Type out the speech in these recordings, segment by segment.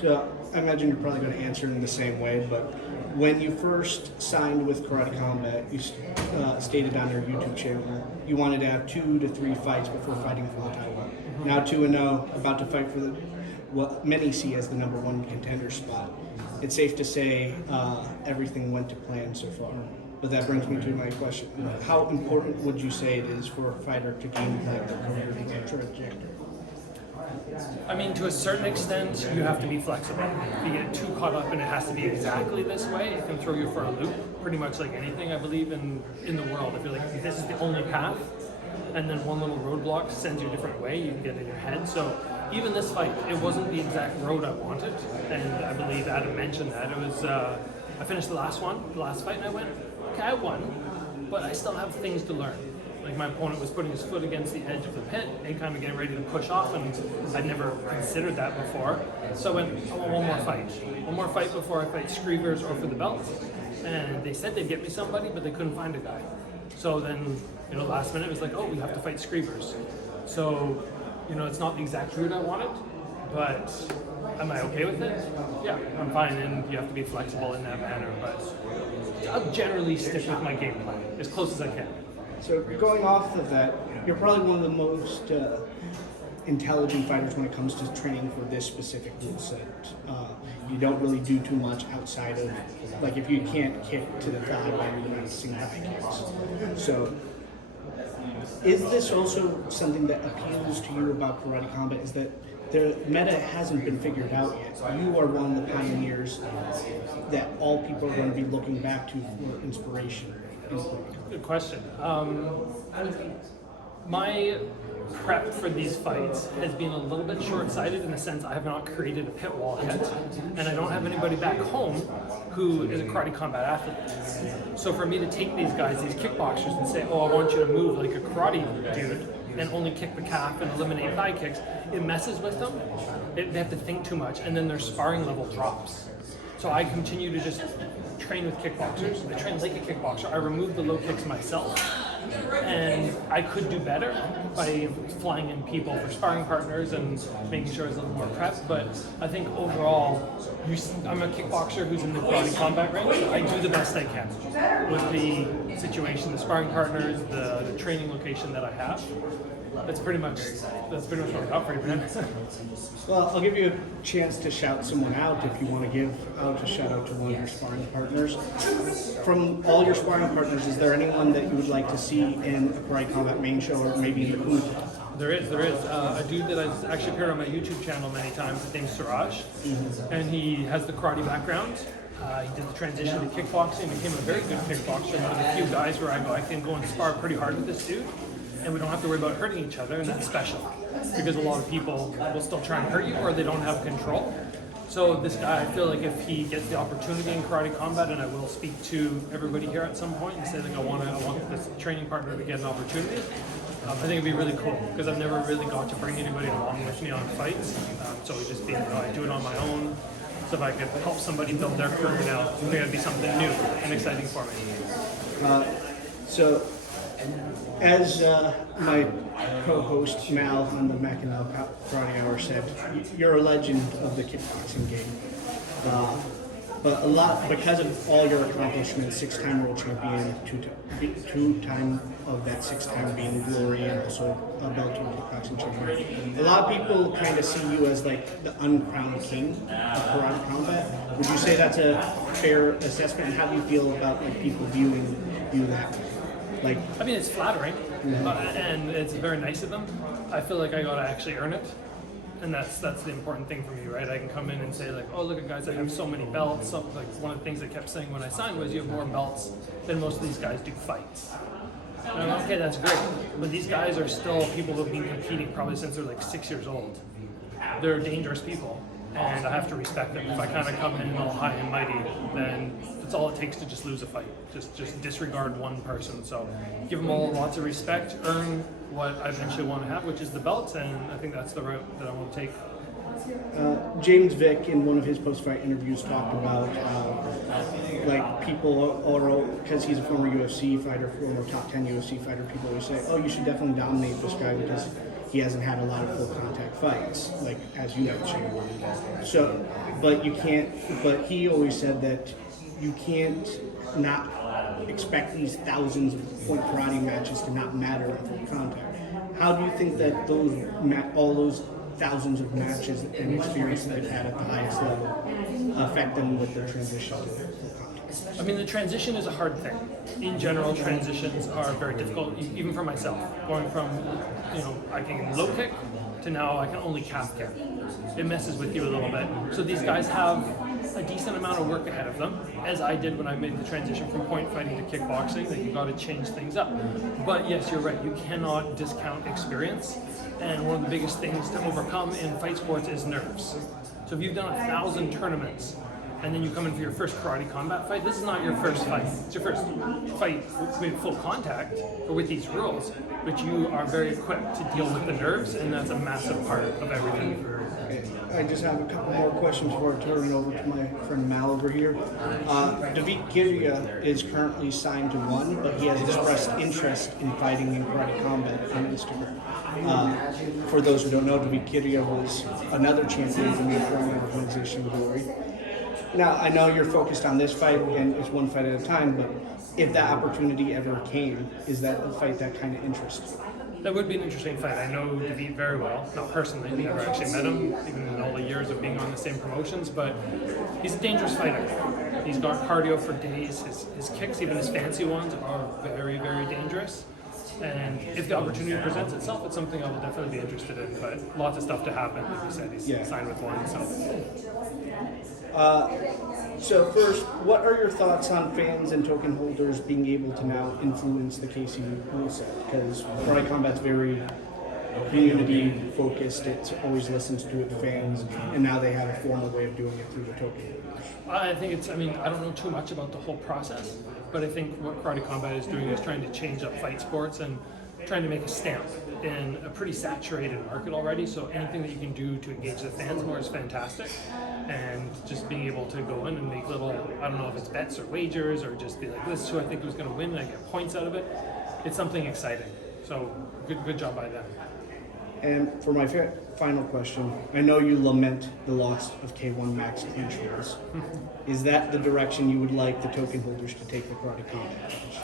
So I imagine you're probably going to answer in the same way, but when you first signed with Karate Combat, you stated on your YouTube channel you wanted to have 2 to 3 fights before fighting for the title. Now 2-0, about to fight for what many see as the #1 contender spot. It's safe to say everything went to plan so far. But that brings me to my question. How important would you say it is for a fighter to gain their career trajectory? I mean, to a certain extent, you have to be flexible. If you get too caught up and it has to be exactly this way, it can throw you for a loop. Pretty much like anything, I believe, in the world. If you're like, this is the only path, and then one little roadblock sends you a different way, you can get in your head. So even this fight, it wasn't the exact road I wanted, and I believe Adam mentioned that. It was, I finished the last fight, and I went, okay, I won, but I still have things to learn. Like my opponent was putting his foot against the edge of the pit and kind of getting ready to push off, and I'd never considered that before. So I went, I want one more fight before I fight Screevers or for the belt. And they said they'd get me somebody, but they couldn't find a guy. So then, last minute it was like, oh, we have to fight Screevers. So, it's not the exact route I wanted, but am I okay with it? Yeah, I'm fine, and you have to be flexible in that manner, but I'll generally stick with my game plan as close as I can. So going off of that, you're probably one of the most intelligent fighters when it comes to training for this specific rule set. You don't really do too much outside of, like if you can't kick to the thigh while you're practicing high kicks. So is this also something that appeals to you about Karate Combat, is that the meta hasn't been figured out yet? You are one of the pioneers that all people are going to be looking back to for inspiration. Good question. My prep for these fights has been a little bit short-sighted in the sense I have not created a pit wall yet, and I don't have anybody back home who is a Karate Combat athlete. So for me to take these guys, these kickboxers, and say, oh, I want you to move like a karate dude and only kick the calf and eliminate thigh kicks, it messes with them. They have to think too much, and then their sparring level drops. So I continue to just train with kickboxers. I train like a kickboxer. I remove the low kicks myself, and I could do better by flying in people for sparring partners and making sure it's a little more prep. But I think overall, I'm a kickboxer who's in the Karate Combat range. I do the best I can with the situation, the sparring partners, the training location that I have. That's pretty much what I got for you, man. Well, I'll give you a chance to shout someone out if you want to give out a shout out to one of your sparring partners. From all your sparring partners, is there anyone that you would like to see in a Karate Combat main show or maybe in the Kumite? There is. A dude that has actually appeared on my YouTube channel many times, his name's Suraj, and he has the karate background. He did the transition to kickboxing, became a very good kickboxer, one of the few guys where I can go and spar pretty hard with this dude, and we don't have to worry about hurting each other, and that's special, because a lot of people will still try and hurt you or they don't have control. So this guy, I feel like if he gets the opportunity in Karate Combat, and I will speak to everybody here at some point and say like I want this training partner to get an opportunity, I think it'd be really cool, because I've never really got to bring anybody along with me on fights. So it would just be, I do it on my own. So if I could help somebody build their career now, I think it'd be something new and exciting for me. So as my co-host Mal on the Mackinac Karate Hour said, you're a legend of the kickboxing game. But a lot, because of all your accomplishments, 6-time world champion, two-time of that 6-time being glory, and also a Bellator kickboxing champion. A lot of people kind of see you as like the uncrowned king of Karate Combat. Would you say that's a fair assessment? And how do you feel about like people viewing you that way? Like, I mean, it's flattering, and it's very nice of them. I feel like I gotta actually earn it. And that's the important thing for me, right? I can come in and say like, oh, look at guys that have so many belts. So, like one of the things I kept saying when I signed was you have more belts than most of these guys do fights. And I'm like, okay, that's great. But these guys are still people who have been competing probably since they're like 6 years old. They're dangerous people, and I have to respect them. If I kind of come in all high and mighty, then that's all it takes to just lose a fight. Just disregard one person. So give them all lots of respect, earn what I eventually want to have, which is the belts, and I think that's the route that I want to take. James Vick, in one of his post-fight interviews, talked about like people, or because he's a former UFC fighter, former top 10 UFC fighter, people always say, oh, you should definitely dominate this guy because he hasn't had a lot of full contact fights, like as you mentioned. So, but you can't. But he always said that you can't not expect these thousands of point karate matches to not matter in full contact. How do you think that all those thousands of matches and experience that they've had at the highest level affect them with their transition to full contact? I mean, the transition is a hard thing. In general, transitions are very difficult, even for myself. Going from, I can low kick to now I can only calf kick. It messes with you a little bit. So these guys have a decent amount of work ahead of them, as I did when I made the transition from point fighting to kickboxing, that you got to change things up. But yes, you're right, you cannot discount experience, and one of the biggest things to overcome in fight sports is nerves. So if you've done 1,000 tournaments, and then you come in for your first karate combat fight, this is not your first fight. It's your first fight with full contact, or with these rules, but you are very equipped to deal with the nerves, and that's a massive part of everything. I just have a couple more questions before I turn it over to my friend Mal over here. David Giria is currently signed to ONE, but he has expressed interest in fighting in karate combat on Instagram. For those who don't know, David Giria was another champion from the former organization Glory. Now, I know you're focused on this fight, and it's one fight at a time, but if that opportunity ever came, is that a fight that kind of interests you? That would be an interesting fight. I know David very well, not personally, never actually met him, even in all the years of being on the same promotions, but he's a dangerous fighter. He's got cardio for days. His kicks, even his fancy ones, are very, very dangerous. And if the opportunity presents itself, it's something I will definitely be interested in, but lots of stuff to happen. Like you said, he's signed with ONE, So first, what are your thoughts on fans and token holders being able to now influence the KC rule set? Because Karate Combat's very community focused. It always listens to its fans, and now they have a formal way of doing it through the token holders. I think I don't know too much about the whole process, but I think what Karate Combat is doing is trying to change up fight sports and trying to make a stamp in a pretty saturated market already. So anything that you can do to engage the fans more is fantastic. And just being able to go in and make little, I don't know if it's bets or wagers or just be like, this is who I think was going to win and I get points out of it. It's something exciting. So good job by them. And for my final question, I know you lament the loss of K1 Max clinch rules. Is that the direction you would like the token holders to take the Karate Combat match?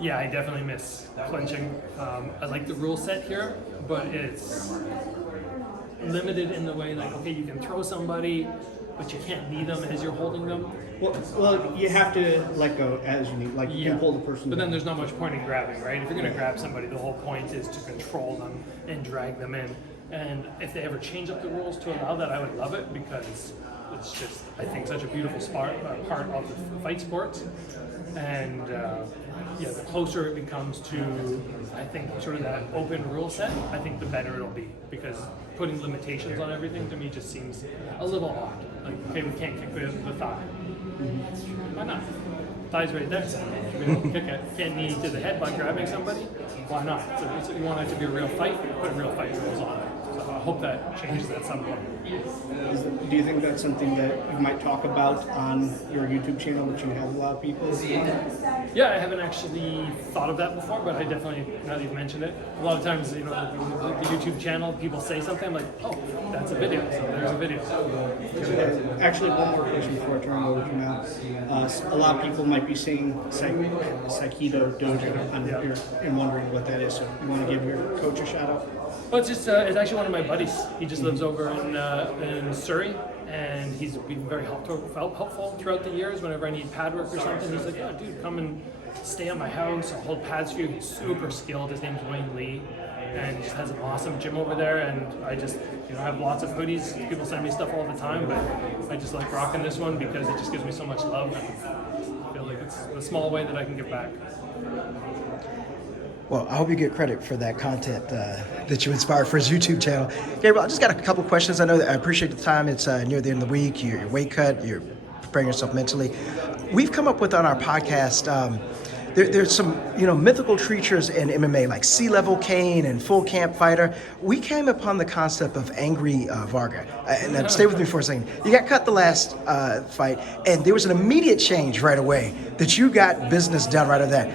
Yeah, I definitely miss clinching. I like the rule set here, but it's limited in the way like, okay, you can throw somebody, but you can't knee them as you're holding them. Well, you have to let go as you need. Like you can pull the person. But down. then there's not much point in grabbing, right? If you're going to grab somebody, the whole point is to control them and drag them in. And if they ever change up the rules to allow that, I would love it because it's just, I think, such a beautiful part of the fight sports. And the closer it becomes to, I think, sort of that open rule set, I think the better it'll be. Because putting limitations on everything to me just seems a little odd. Like, okay, we can't kick the thigh. Why not? Thigh's right there. We don't kick it. Can't knee to the head by grabbing somebody. Why not? So you want it to be a real fight, put real fight rules on it. So I hope that changes at some point. Do you think that's something that you might talk about on your YouTube channel, which you have a lot of people? Yeah, I haven't actually thought of that before, but I definitely, now that you've mentioned it, a lot of times, the YouTube channel, people say something, I'm like, oh, that's a video, so there's a video. Actually, one more question before I turn it over to Mal. A lot of people might be saying Saikido Dojo on here and wondering what that is, so you want to give your coach a shout out? Well, it's actually one of my buddies. He just lives over in Surrey, and he's been very helpful throughout the years. Whenever I need pad work or something, he's like, "Yeah, dude, come and stay at my house. I'll hold pads for you." He's super skilled. His name's Wayne Lee, and he just has an awesome gym over there. And I just, I have lots of hoodies. People send me stuff all the time, but I just like rocking this one because it just gives me so much love, and I feel like it's a small way that I can give back. Well, I hope you get credit for that content that you inspired for his YouTube channel. Gabriel, I just got a couple questions. I know that I appreciate the time. It's near the end of the week. Your weight cut. You're preparing yourself mentally. We've come up with on our podcast, there's some mythical creatures in MMA like Sea-Level Kane and Full Camp Fighter. We came upon the concept of Angry Varga. And stay with me for a second. You got cut the last fight, and there was an immediate change right away that you got business done right on that.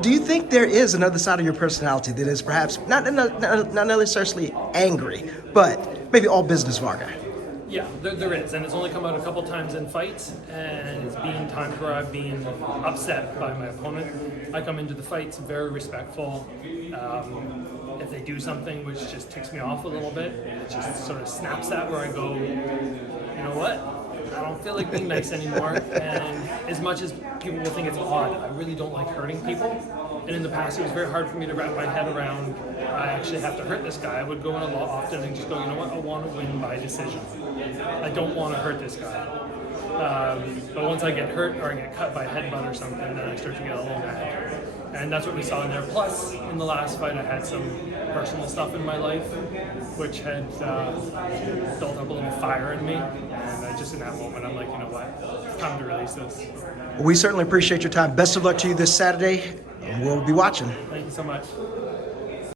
Do you think there is another side of your personality that is perhaps not necessarily angry, but maybe all business Varga? Yeah, there is, and it's only come out a couple times in fights, and it's been times where I've been upset by my opponent. I come into the fights very respectful. If they do something which just ticks me off a little bit, it just sort of snaps that where I go, you know what? I don't feel like being nice anymore. And as much as people will think it's odd, I really don't like hurting people. And in the past, it was very hard for me to wrap my head around, I actually have to hurt this guy. I would go in a lot often and just go, you know what, I want to win by decision. I don't want to hurt this guy. But once I get hurt or I get cut by a headbutt or something, then I start to get a little mad. And that's what we saw in there. Plus, in the last fight, I had some personal stuff in my life, which had built up a little fire in me. And I just, in that moment, I'm like, you know what, it's time to release this. We certainly appreciate your time. Best of luck to you this Saturday, and we'll be watching. Thank you so much.